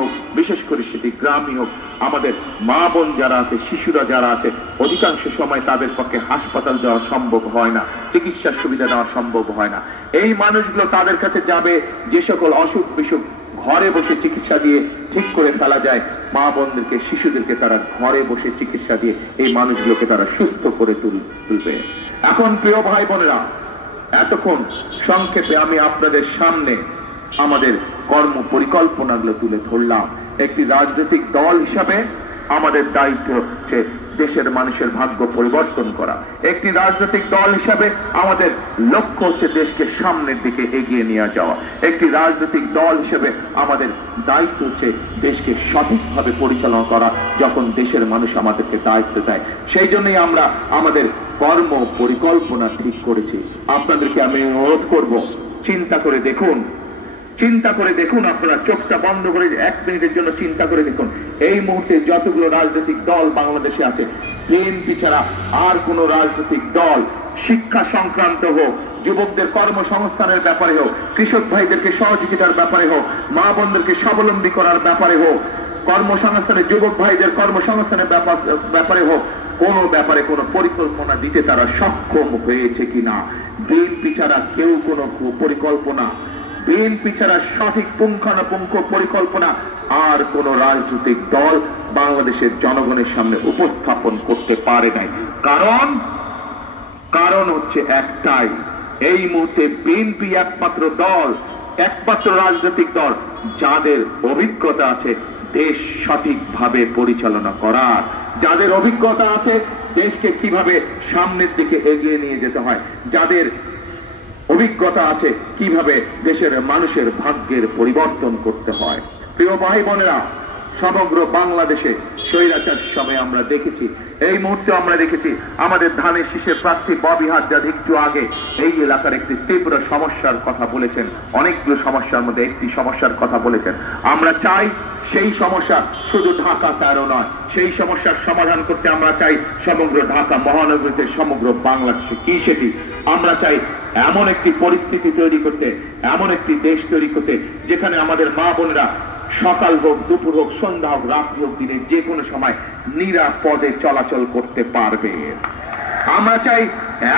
হোক, বিশেষ করে সেটি গ্রামই হোক, আমাদের মা বোন যারা আছে, শিশুরা যারা আছে, অধিকাংশ সময় তাদের পক্ষে হাসপাতাল যাওয়া সম্ভব হয় না, চিকিৎসার সুবিধা দেওয়া সম্ভব হয় না। এই মানুষগুলো তাদের কাছে যাবে যে সকল অসুখ বিসুখ ঘরে বসে চিকিৎসা দিয়ে ঠিক করে ফেলা যায়। মা বোনদেরকে, শিশুদেরকে তারা ঘরে বসে চিকিৎসা দিয়ে এই মানুষগুলোকে তারা সুস্থ করে তুলবে। এখন প্রিয় ভাই বোনেরা, এতক্ষণ সংক্ষেপে আমি আপনাদের সামনে আমাদের কর্ম পরিকল্পনাগুলো তুলে ধরলাম। একটি রাজনৈতিক দল হিসাবে আমাদের দায়িত্ব হচ্ছে দেশের মানুষের ভাগ্য পরিবর্তন করা। একটি রাজনৈতিক দল হিসাবে আমাদের লক্ষ্য হচ্ছে দেশকে সামনের দিকে এগিয়ে নিয়ে যাওয়া। একটি রাজনৈতিক দল হিসেবে আমাদের দায়িত্ব হচ্ছে দেশকে সঠিকভাবে পরিচালনা করা যখন দেশের মানুষ আমাদেরকে দায়িত্ব দেয়। সেই জন্যই আমরা আমাদের কর্ম পরিকল্পনা ঠিক করেছি। আপনাদেরকে আমি অনুরোধ করব, চিন্তা করে দেখুন, আপনারা চোখটা বন্ধ করে 1 মিনিটের জন্য চিন্তা করে দেখুন, এই মুহূর্তে যতগুলো রাজনৈতিক দল বাংলাদেশে আছে, বিএনপি ছাড়া আর কোন রাজনৈতিক দল শিক্ষা সংক্রান্ত হোক, যুবকদের কর্মসংস্থানের ব্যাপারে হোক, কৃষক ভাইদেরকে সহযোগিতার ব্যাপারে হোক, মা বোনদেরকে স্বাবলম্বী করার ব্যাপারে হোক, কর্মসংস্থানে যুবক ভাইদের কর্মসংস্থানের ব্যাপারে হোক, কোন ব্যাপারে কোন পরিকল্পনা দিতে তারা সক্ষম হয়েছে কিনা। বিএনপি ছাড়া কেউ কোন পরিকল্পনা, বিএনপি ছাড়া সঠিক পুঙ্খানুপুঙ্খ পরিকল্পনা আর কোন রাজনৈতিক দল বাংলাদেশের জনগণের সামনে উপস্থাপন করতে পারে নাই। কারণ হচ্ছে একটাই, এই মুহূর্তে বিএনপি একমাত্র রাজনৈতিক দল যাদের অভিজ্ঞতা আছে দেশ সঠিকভাবে পরিচালনা করার, যাদের অভিজ্ঞতা আছে দেশকে কিভাবে সামনের দিকে এগিয়ে নিয়ে যেতে হয়, যাদের অভিজ্ঞতা আছে কিভাবে দেশের মানুষের ভাগ্যের পরিবর্তন করতে হয়। প্রিয় ভাই বোনেরা, সমগ্র বাংলাদেশে স্বৈরাচার সময় আমরা দেখেছি, এই মুহূর্তে আমরা দেখেছি আমাদের ধানের শীষের প্রার্থী ববি হাজরা একটু আগে এই এলাকার একটি তীব্র সমস্যার কথা বলেছেন, অনেকগুলো সমস্যার মধ্যে একটি সমস্যার কথা বলেছেন। আমরা চাই সেই সমস্যা শুধু ঢাকা 13 নয়, সেই সমস্যার সমাধান করতে আমরা চাই সমগ্র ঢাকা মহানগরীতে, সমগ্র বাংলাদেশে। কি সেটি? আমরা চাই এমন একটি পরিস্থিতি তৈরি করতে, এমন একটি দেশ তৈরি করতে যেখানে আমাদের মা বোনেরা সকাল হোক, দুপুর হোক, সন্ধ্যা হোক, রাত্রি হোক, দিনে যে কোনো সময় নিরাপদে চলাচল করতে পারবে। আমরা চাই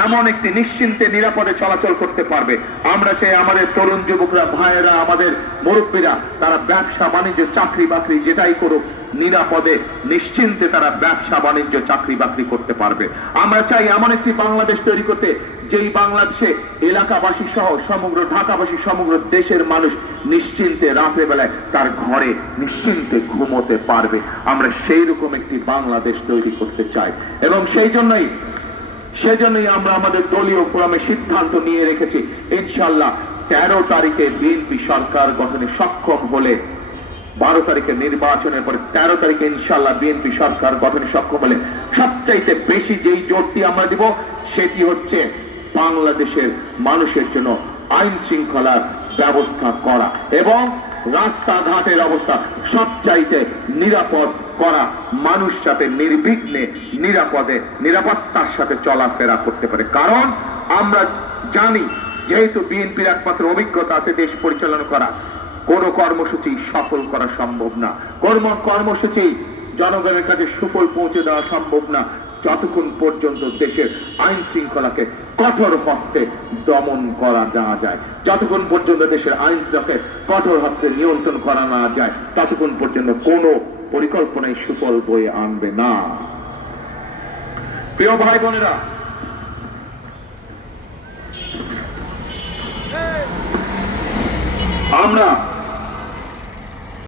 এমন একটি নিশ্চিন্তে নিরাপদে চলাচল করতে পারবে। আমরা চাই আমাদের তরুণ যুবকরা, ভাইয়েরা, আমাদের মুরব্বীরা, তারা ব্যবসা বাণিজ্য, চাকরি বাকরি যেটাই করুক, নিরাপদে নিশ্চিন্তে তারা ব্যবসা বাণিজ্য, চাকরি বাকরি করতে পারবে। আমরা চাই এমন একটি বাংলাদেশ তৈরি করতে যেই বাংলাদেশে এলাকাবাসী সহ সমগ্র ঢাকাবাসী, সমগ্র দেশের মানুষ নিশ্চিন্তে রাতের বেলায় তার ঘরে নিশ্চিন্তে ঘুমোতে পারবে। আমরা সেই রকম একটি বাংলাদেশ তৈরি করতে চাই এবং সেজন্যই আমরা আমাদের দলীয় ফোরামে সিদ্ধান্ত নিয়ে রেখেছি, ইনশাআল্লাহ 13 তারিখে বিএনপি সরকার গঠনে সক্ষম হলে, 12 তারিখে নির্বাচনের পরে 13 তারিখে ইনশাআল্লাহ বিএনপি সরকার গঠনে সক্ষম হলে সবচাইতে বেশি যেই জোরটি আমরা দিব সেটি হচ্ছে বাংলাদেশের মানুষের জন্য আইন শৃঙ্খলার ব্যবস্থা করা এবং রাস্তাঘাটের অবস্থা সবচাইতে নিরাপদ করা, মানুষ যাতে নির্বিঘ্নে নিরাপত্তার সাথে চলাফেরা করতে পারে। কারণ আমরা জানি, যেহেতু বিএনপির একমাত্র অভিজ্ঞতা আছে দেশ পরিচালনা করা, কোন কর্মসূচি সফল করা সম্ভব না, কর্মসূচি জনগণের কাছে সুফল পৌঁছে দেওয়া সম্ভব না যতক্ষণ পর্যন্ত দেশের আইন শৃঙ্খলাকে কঠোর হস্তে দমন করা না যায়, যতক্ষণ পর্যন্ত দেশের আইন শৃঙ্খলাকে কঠোর হস্তে নিয়ন্ত্রণ করা না যায়, ততক্ষণ পর্যন্ত কোনো পরিকল্পনায় সুফল বয়ে আনবে না। প্রিয় ভাই বোনেরা, আমরা